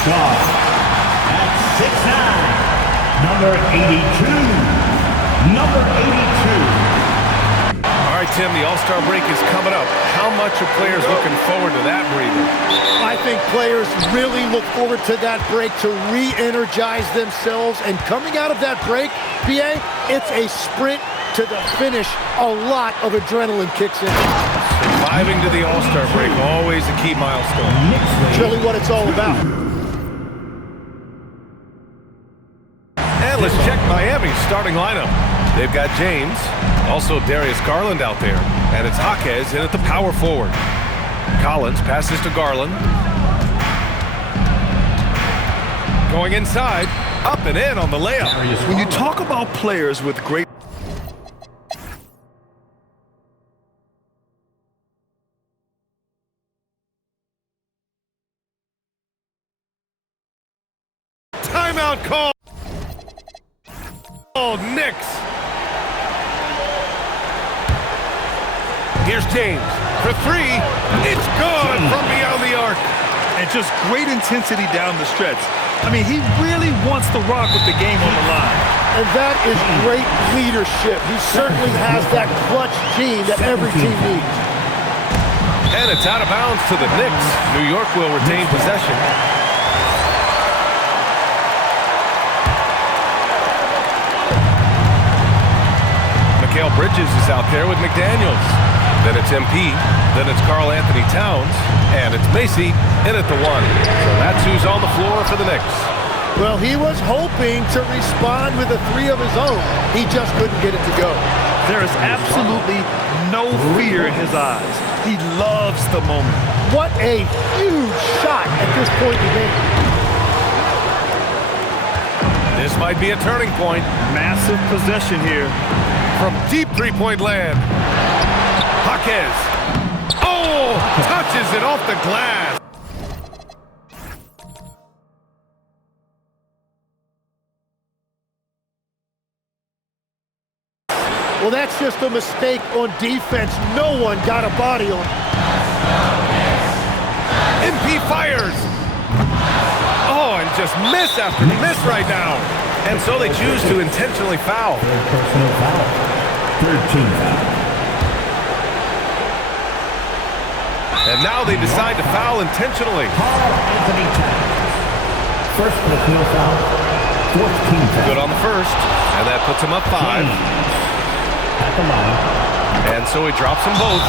Scott. At 6'9", number 82. Number 82. All right, Tim, the All-Star break is coming up. How much are players looking forward to that breather? I think players really look forward to that break to re-energize themselves. And coming out of that break, BA, it's a sprint to the finish. A lot of adrenaline kicks in. Surviving to the All-Star break, always a key milestone. It's really what it's all about. And let's check Miami's starting lineup. They've got James, also Darius Garland out there, and it's Jaquez in at the power forward. Collins passes to Garland. Going inside, up and in on the layup. When you talk about players with great timeout call. Oh, Knicks. Here's James for three. It's good from beyond the arc. and just great intensity down the stretch. I mean, he really wants to rock with the game on the line. And that is great leadership. He certainly has that clutch gene that every team needs. And it's out of bounds to the Knicks. New York will retain possession. Mikal Bridges is out there with McDaniels. Then it's MP. Then it's Karl Anthony Towns. And it's Macy in at the one. So that's who's on the floor for the Knicks. Well, he was hoping to respond with a three of his own. He just couldn't get it to go. There is absolutely no fear in his eyes. He loves the moment. What a huge shot at this point in the game. This might be a turning point. Massive possession here. From deep three-point land. Jaquez. Oh, touches it off the glass. Well, that's just a mistake on defense. No one got a body on him. MP fires. Oh, and just miss after miss right now. And so they choose to intentionally foul. Third personal foul. Third team foul. And now they decide to foul intentionally. Karl Anthony Towns. First personal foul. Fourth team foul. Good on the first. And that puts him up 5. At the line. And so he drops them both.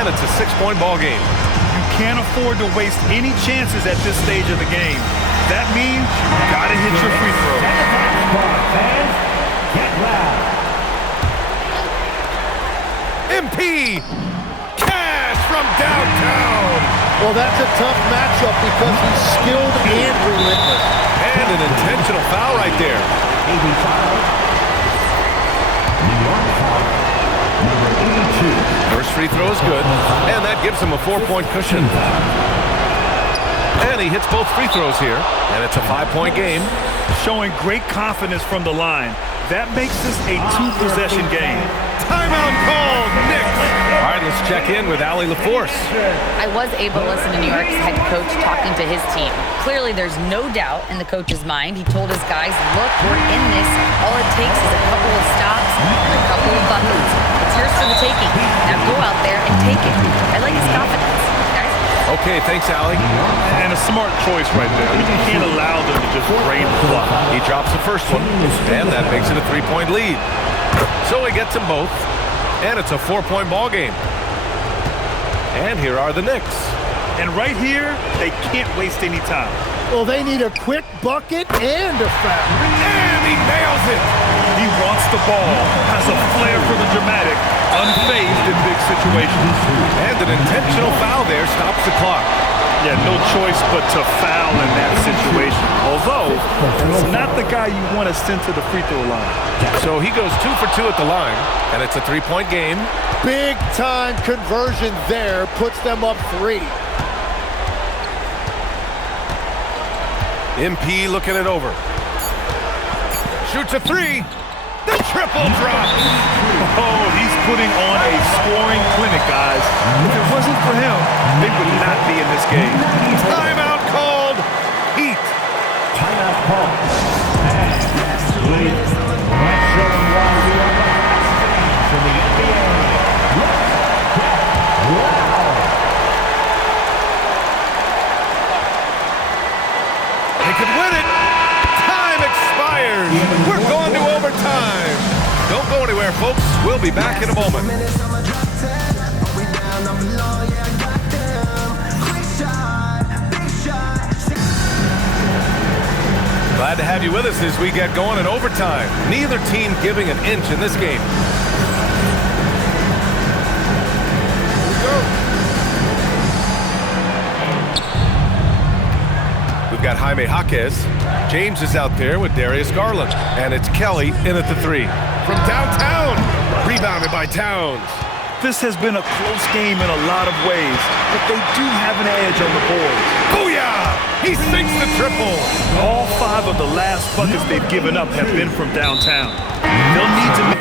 And it's a 6-point ball game. You can't afford to waste any chances at this stage of the game. That means you gotta hit your free throw. Fans, get loud. MP! Cash from downtown! Well, that's a tough matchup because he's skilled and relentless. And an intentional foul right there. 85. New York foul. Number 82. First free throw is good, and that gives him a 4-point cushion. And he hits both free throws here, and it's a 5-point game. Showing great confidence from the line. That makes this a 2-possession game. Timeout call, Knicks. All right, let's check in with Allie LaForce. I was able to listen to New York's head coach talking to his team. Clearly, there's no doubt in the coach's mind. He told his guys, look, we're in this. All it takes is a couple of stops and a couple of buckets. It's yours for the taking. Now go out there and take it. I like his confidence, guys. Okay, thanks, Allie. And a smart choice right there. You can't allow them to just drain the clock. He drops the first one, and that makes it a 3-point lead. So he gets them both, and it's a 4-point ball game. And here are the Knicks. And right here, they can't waste any time. Well, they need a quick bucket and a foul. And he nails it. He wants the ball, has a flair for the dramatic, unfazed in big situations. And an intentional foul there stops the clock. Yeah, no choice but to foul in that situation. Although, it's not the guy you want to send to the free throw line. So he goes 2 for 2 at the line, and it's a 3-point game. Big time conversion there puts them up 3. MP looking it over. Shoots a 3. The triple drops. Oh, he's putting on a scoring clinic, guys. If it wasn't for him, they would not be in this game. Timeout called. Heat call. And let's show them why we are the best fans in the NBA. Wow. They could win it. Time expires. We're going to overtime. Don't go anywhere, folks. We'll be back in a moment. Glad to have you with us as we get going in overtime. Neither team giving an inch in this game. We've got Jaime Jaquez. James is out there with Darius Garland. And it's Kelly in at the 3. From downtown, rebounded by Towns. This has been a close game in a lot of ways, but they do have an edge on the board. Booyah! He sinks the triple. All 5 of the last buckets they've given up have been from downtown. They'll need to make...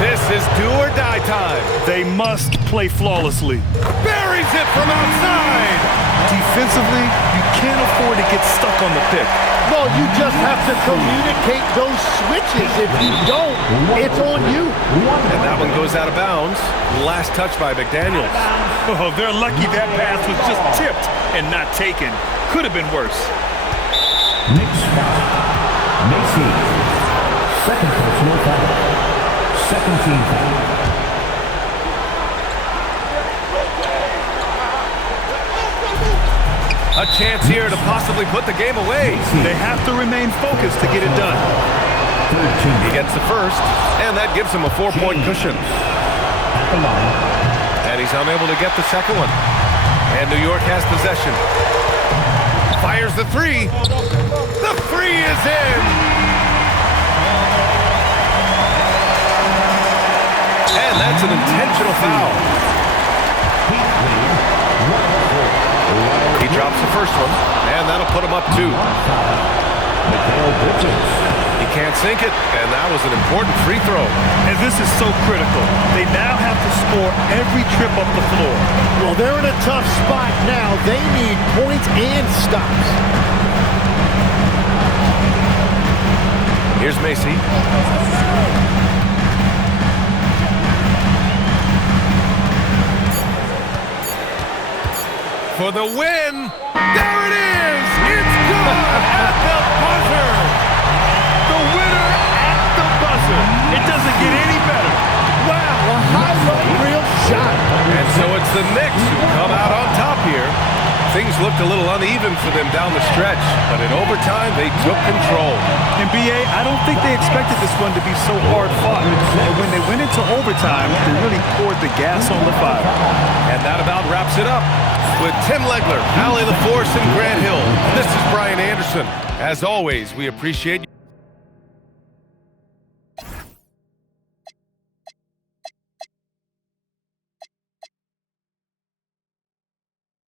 This is do or die time. They must play flawlessly. Buries it from outside. Defensively, you can't afford to get stuck on the pick. Well, you just have to communicate those switches. If you don't, it's on you. And that one goes out of bounds. Last touch by McDaniels. Oh, they're lucky that pass was just tipped and not taken. Could have been worse. Next foul. Macy. Second personal foul. Second team foul. A chance here to possibly put the game away. They have to remain focused to get it done. He gets the first, and that gives him a 4-point cushion. And he's unable to get the second one. And New York has possession. Fires the 3. The 3 is in. And that's an intentional foul. He drops the first one, and that'll put him up 2. He can't sink it, and that was an important free throw. And this is so critical. They now have to score every trip up the floor. Well, they're in a tough spot now. They need points and stops. Here's Macy. For the win. There it is. It's good at the buzzer. The winner at the buzzer. It doesn't get any better. Wow, a highlight reel shot. And so it's the Knicks who come out on top here. Things looked a little uneven for them down the stretch, but in overtime, they took control. And B.A., I don't think they expected this one to be so hard-fought. And when they went into overtime, they really poured the gas on the fire. And that about wraps it up. With Tim Legler, Allie LaForce, and Grant Hill, this is Brian Anderson. As always, we appreciate you.